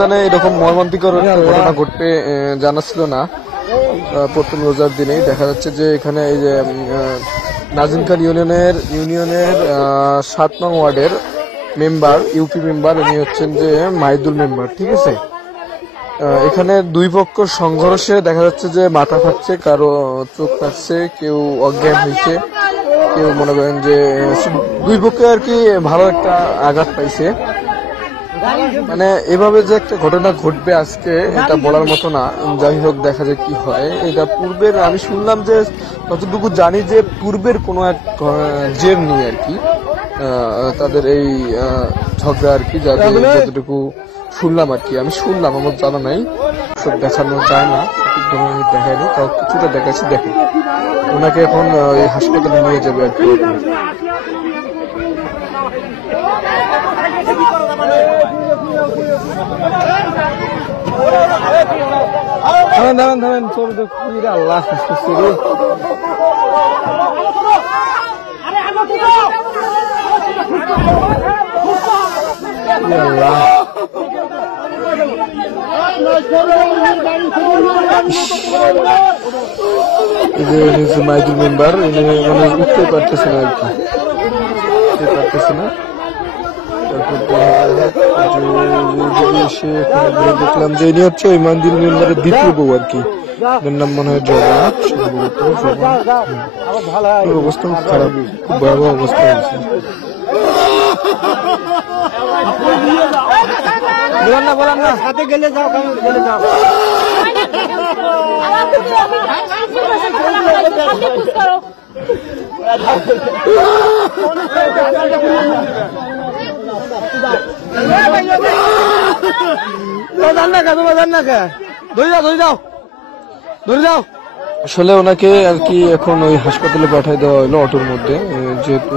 রমজানে এরকম মর্মান্তিকর ঘটনা ঘটবে জানা ছিল না। প্রথম রোজার দিনেই দেখা যাচ্ছে যে এখানে এই যে নাজিমখাল ইউনিয়নের 7 নং ওয়ার্ডের মেম্বার, ইউপি মেম্বার, ইনি হচ্ছেন যে মাইদুল মেম্বার, ঠিক আছে। এখানে দুই পক্ষ সংঘর্ষে দেখা যাচ্ছে যে মাথা ফাটছে, কারো চোখ ফাটছে, কেউ অজ্ঞান হয়েছে, কেউ মনে করেন যে দুই পক্ষে আর কি ভালো একটা আঘাত পাইছে। মানে এভাবে যে একটা ঘটনা ঘটবে আজকে এটা বলার মতো না। যাই হোক, দেখা যায় কি হয়। এটা পূর্বের আমি শুনলাম যে, যতটুকু জানি যে পূর্বের কোনো এক জের নেই আর কি তাদের এই ঝগড়া আর কি, যাদের যতটুকু শুনলাম আর কি, আমি শুনলাম, আমার জানা নাই, সব দেখানো যায় না, সঠিকভাবে দেখায়নি, তাও কিছুটা দেখাচ্ছি। দেখে ওনাকে এখন এই হাসপাতালে নিয়ে যাবে আর কি। আল্লাহ মাইদুল মেম্বার মানে উঠতে পারতেছে না আর কি, উঠতে পারতেছে না। দেখলাম যে ইনি হচ্ছে ওই মাইদুল মেম্বারের দ্বিতীয় বউ আর কি, এর নাম মনে হয় জবা, সম্ভবত অবস্থা খুব খারাপ, খুব ভয়াবহ অবস্থা হয়েছে। সাথে গেলে যাও, গেলে যাও। আসলে ওনাকে আর কি এখন ওই হাসপাতালে পাঠিয়ে দেওয়া হলো অটোর মধ্যে, যেহেতু